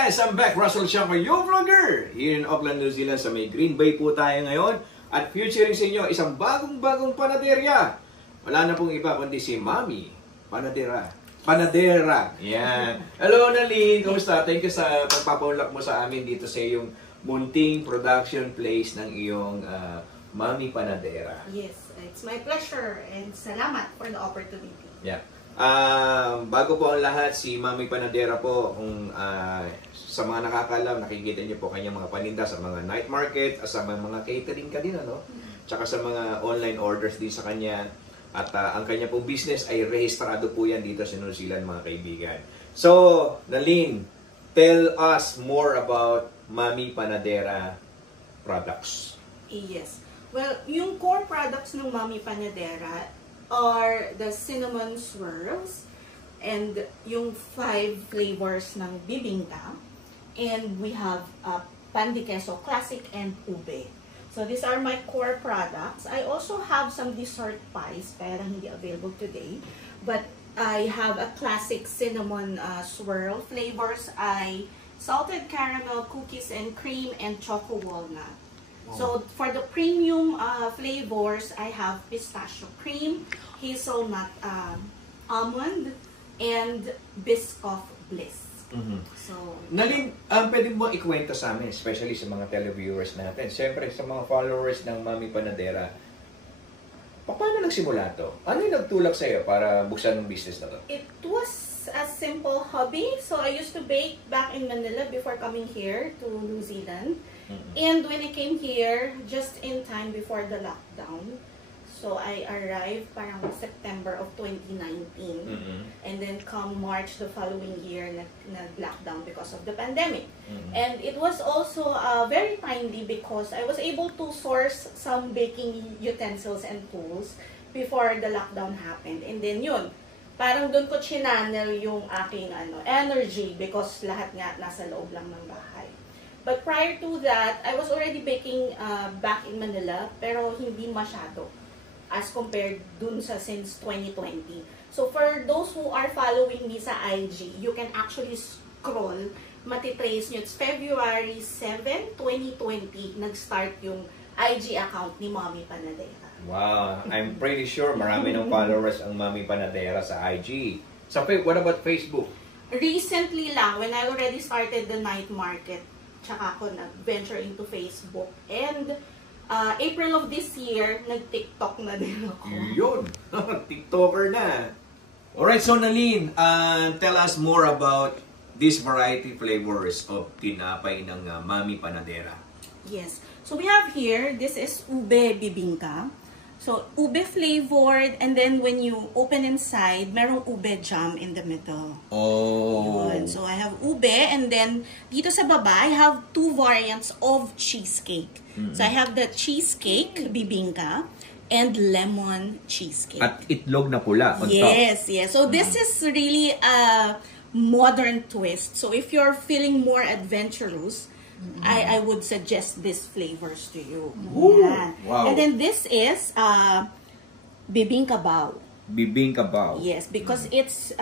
guys, I'm back. Russell Shankar, your vlogger. Here in Auckland, New Zealand, sa may Green Bay po tayo ngayon. At featuring sa inyo, isang bagong-bagong panaderya. Wala na pong iba kundi si Mami Panadera. Yan. Hello, Nalyn. Kumusta? Thank you sa pagpapaunlak mo sa amin dito sa iyong munting production place ng iyong Mami Panadera. Yes, it's my pleasure and salamat for the opportunity. Yeah. Bago po ang lahat, si Mami Panadera po, kung sa mga nakakalam, nakikita niyo po kanyang mga paninda sa mga night market, sa mga catering ka din, ano? Tsaka sa mga online orders din sa kanya. At ang kanya pong business ay rehistrado po yan dito sa New Zealand, mga kaibigan. So, Nalyn, tell us more about Mami Panadera products. Yes. Well, yung core products ng Mami Panadera are the cinnamon swirls and yung 5 flavors ng bibingka, and we have pan de queso classic and ube. So these are my core products. I also have some dessert pies, pero hindi available today, but I have a classic cinnamon swirl flavors, salted caramel, cookies and cream, and choco walnut. So for the premium flavors, I have pistachio cream, hazelnut almond, and Biscoff Bliss. So, Nalyn, pwede mo ikwento sa amin, especially sa mga televiewers natin, siyempre sa mga followers ng Mami Panadera, paano nagsimula to? Ano yung nagtulak sa'yo para buksan ng business na to? It was a simple hobby. So I used to bake back in Manila before coming here to New Zealand. And when I came here, just in time before the lockdown, so I arrived parang September of 2019. And then come March the following year, nag-lockdown because of the pandemic. And it was also very timely because I was able to source some baking utensils and tools before the lockdown happened. And then yun, parang doon ko chinanel yung aking energy because lahat nga nasa loob lang ng bahay. But prior to that, I was already baking back in Manila, pero hindi masyado as compared dun sa since 2020. So for those who are following me sa IG, you can actually scroll, matitrace nyo. It's February 7, 2020, nag-start yung IG account ni Mami Panadera. Wow, I'm pretty sure marami ng followers ang Mami Panadera sa IG. So, what about Facebook? Recently lang, when I already started the night market, tsaka ako nag-venture into Facebook. And April of this year, nag-TikTok na din ako. Yun! TikToker na! Alright, so Nalyn, tell us more about these variety flavors of tinapay ng Mami Panadera. Yes. So we have here, this is ube bibingka. So ube flavored, and then when you open inside, merong ube jam in the middle. Oh. Yun. So I have ube, and then dito sa baba, I have 2 variants of cheesecake. So I have the cheesecake bibingka and lemon cheesecake. At itlog na pula on top. Yes. So this is really a modern twist. So if you're feeling more adventurous, I would suggest these flavors to you. Wow. And then this is bibingka bao. Bibingka bao. Yes, because it's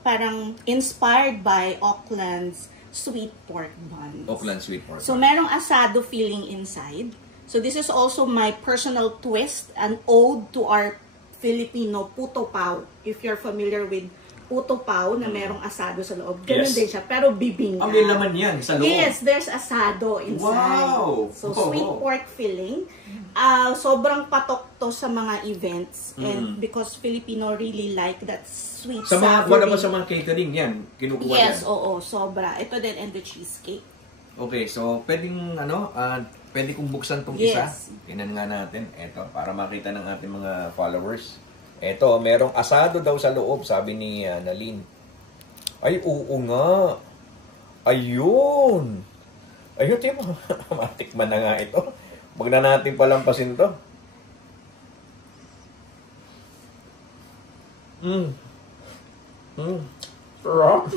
parang inspired by Auckland's sweet pork buns. Auckland sweet pork. So merong asado feeling inside. So this is also my personal twist, an ode to our Filipino puto pao. If you're familiar with puto pao na merong asado sa loob. Ganun din siya, pero bibingka. Ang may laman yan sa loob. Yes, there's asado inside. Wow! So sweet pork filling. Sobrang patok to sa mga events. And because Filipino really like that sweet sa mga, savory. wala ba sa mga catering yan? Kinukuha Yes, yan? oo, sobra. Ito din, and the cheesecake. Okay, so pwedeng pwede kong buksan tong isa. Tingnan nga natin. Ito, para makita ng ating mga followers. Ito, merong asado daw sa loob, sabi ni Nalyn. Ay, oo nga. Ayun. Ayun, tiyo. Matikman na nga ito. Wag na natin palampasin to. Sarap.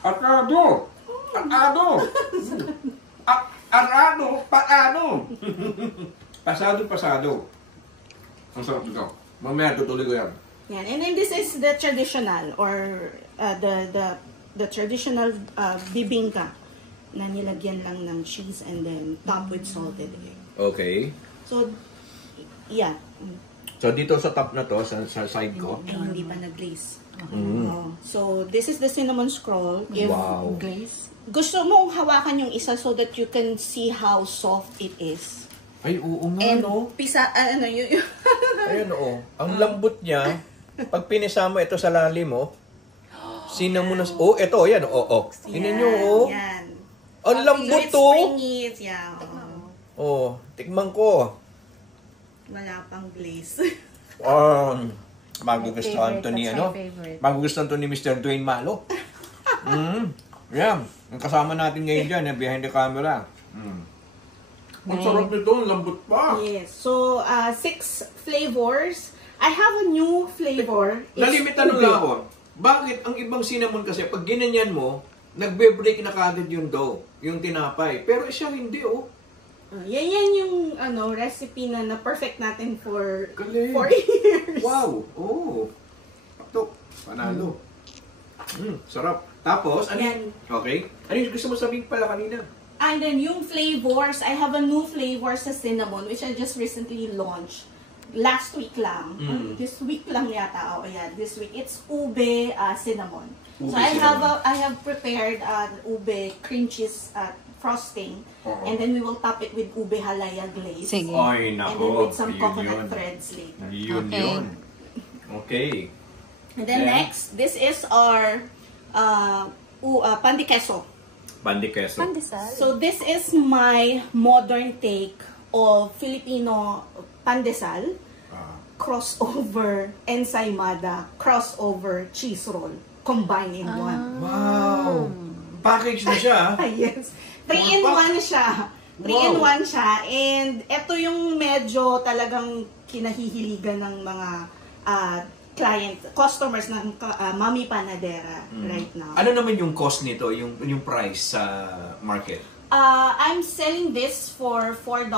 Asado. Asado. Arado. Paano. Pasado. Ang sarap ito. Mamaya tutuloy ko yan. Yan. And then this is the traditional or the the traditional bibingka na nilagyan lang ng cheese and then topped with salted egg. Okay. So, yeah. So, dito sa top na to, sa side ko. Ay, hindi pa nag-glaze. Oh. So, this is the cinnamon scroll. If Wow. Glaze. gusto mong hawakan yung isa so that you can see how soft it is. Ay, oo nga, And no? Ayan, oo. Ang lambot niya, pag pinisa mo ito sa lalim mo, cinnamon na... Oh, ito, yan, oo. Tingnan nyo, oh. Yan. Ang lambot to. Springy, yeah. Oh, tikman ko. Wala pang glaze. Magugustuhan to ni, That's ano? my favorite. Magugustuhan to ni Mr. Dwayne Malo. Yan. Ang kasama natin ngayon dyan, behind the camera. Ang sarap nito, ang lambot pa. Yes. So, 6 flavors. I have a new flavor. Nalimit tanong lang ako. Bakit ang ibang cinnamon kasi, pag ginanyan mo, nagbe-break na kagad yung dough, yung tinapay. Pero siya hindi, oh. Yan yung recipe na perfect natin for Galing. 4 years. Wow! Oh. Patok. Panalo. Sarap. Tapos, ano Yan. Okay. Ano yung gusto mo sabihin pala kanina? And then yung flavors, I have a new flavor sa cinnamon which I just recently launched. Last week lang. This week lang yata. Oh, yeah, this week. It's ube cinnamon. Ube So I cinnamon. have prepared ube cream cheese frosting, and then we will top it with ube halaya glaze. Sige. Ay, And then nako. with some Yun coconut yun. threads later. Yun, Okay. yun. Okay. And then Yeah. next, this is our pan de queso. Bandi queso. Pandesal. So this is my modern take of Filipino pandesal, crossover ensaymada, crossover cheese roll, combined in one. Wow! Package na siya. Yes. 3-in-1 siya. 3-in-1 siya. And ito yung medyo talagang kinahihiligan ng mga customers ng Mami Panadera right now. Ano naman yung cost nito, yung price sa market? I'm selling this for $4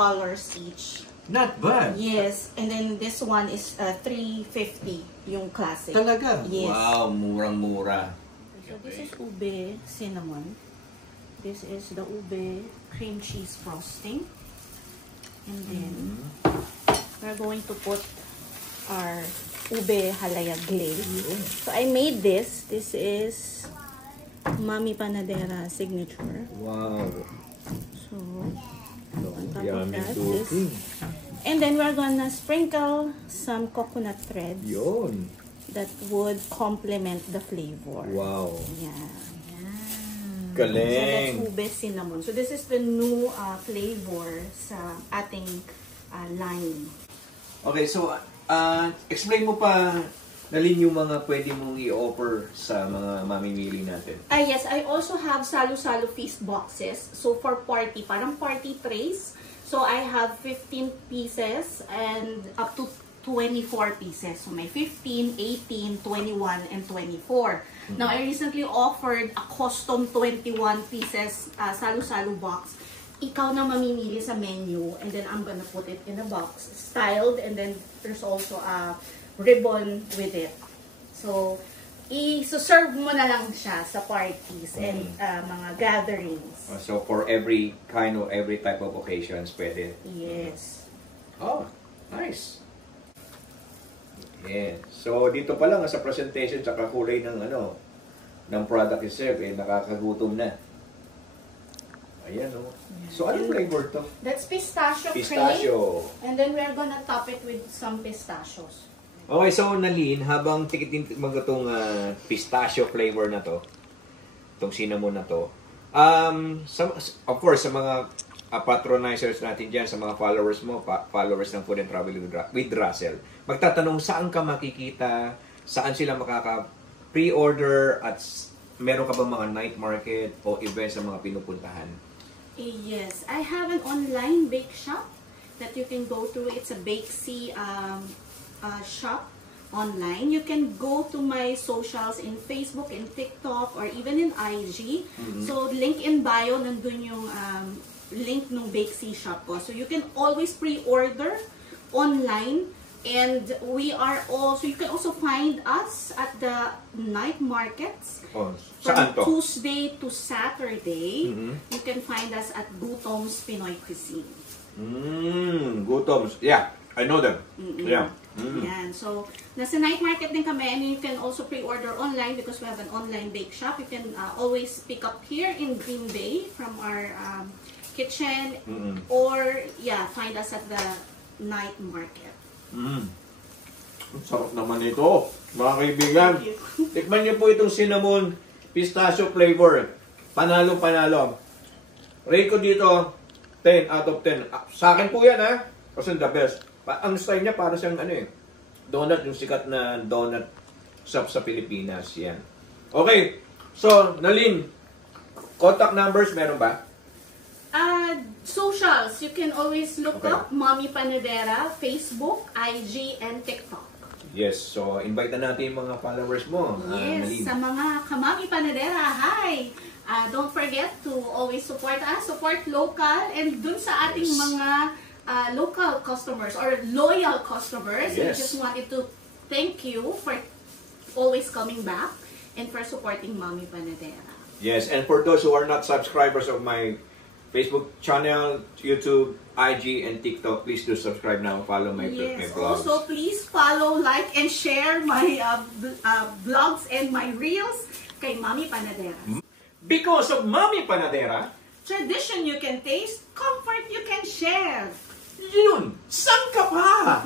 each. Not bad. Yes. And then this one is $3.50 yung classic. Talaga? Yes. Wow, murang-mura. So this is ube cinnamon. This is the ube cream cheese frosting. And then we're going to put our ube halaya glaze. So I made this. This is Mami Panadera signature. Wow. So on top of Yummy that, looking. and then we're gonna sprinkle some coconut threads Yun. that would complement the flavor. Wow. Yeah. So Galing. that's ube cinnamon. So this is the new flavor sa ating line. Okay, so explain mo pa Nalin yung mga pwede mong i-offer sa mga mamimili natin. Yes, I also have Salu-Salu feast boxes. So for party, parang party trays. So I have 15 pieces and up to 24 pieces. So may 15, 18, 21, and 24. Now I recently offered a custom 21 pieces Salu-Salu box. Ikaw na mamimili sa menu and then I'm gonna put it in a box, styled, and then there's also a ribbon with it. So, i-serve mo na lang siya sa parties and mga gatherings. So for every type of occasions, pwede. Yes. Oh, nice. Yeah. So dito pa lang sa presentation tsaka kulay ng product itself nakakagutom na. Ayan oh. So anong flavor to? That's pistachio cream. Pistachio. And then we're gonna top it with some pistachios. Okay, so Nalin, habang tikitin itong pistachio flavor na to, itong cinnamon na to, of course, sa mga patronizers natin dyan, sa mga followers mo, followers ng Food and Travel with Russell, magtatanong saan ka makikita, saan sila makaka-pre-order, at meron ka ba mga night market o events sa mga pinupuntahan? Yes, I have an online bake shop that you can go to. It's a Bakesy shop online. You can go to my socials in Facebook and TikTok or even in IG. So link in bio, nandun yung link ng Bakesy shop ko. So you can always pre-order online And we are also, you can also find us at the night markets. Oh, saan From to? Tuesday to Saturday, you can find us at Gutom's Pinoy Cuisine. Gutoms. Yeah, I know them. Yeah. Yan. So, nasa night market din kami, and you can also pre-order online because we have an online bake shop. You can always pick up here in Green Bay from our kitchen, or find us at the night market. Ang sarap naman ito, mga kaibigan. Tikman niyo po itong cinnamon pistachio flavor. Panalo-panalo. Rate ko dito, 10 out of 10. Sa akin po yan, ha? Kasi the best. Ang style niya para siyang donut, yung sikat na donut shop sa Pilipinas. Yan. Okay. So, Nalyn, contact numbers meron ba? Socials, you can always look Okay. up Mommy Panadera, Facebook, IG, and TikTok. Yes. So, invite na natin yung mga followers mo. Yes, Nalyn. sa mga kamami panadera, hi! Don't forget to always support us, support local, and dun sa ating Yes. mga local customers or loyal customers, we Yes. just wanted to thank you for always coming back and for supporting Mommy Panadera. Yes, and for those who are not subscribers of my Facebook channel, YouTube, IG, and TikTok, please do subscribe now. Follow my Yes, vlogs. also please follow, like, and share my vlogs and my reels kay Mommy Panadera. Because of Mommy Panadera, Tradition you can taste, comfort you can share. yun, saan ka pa?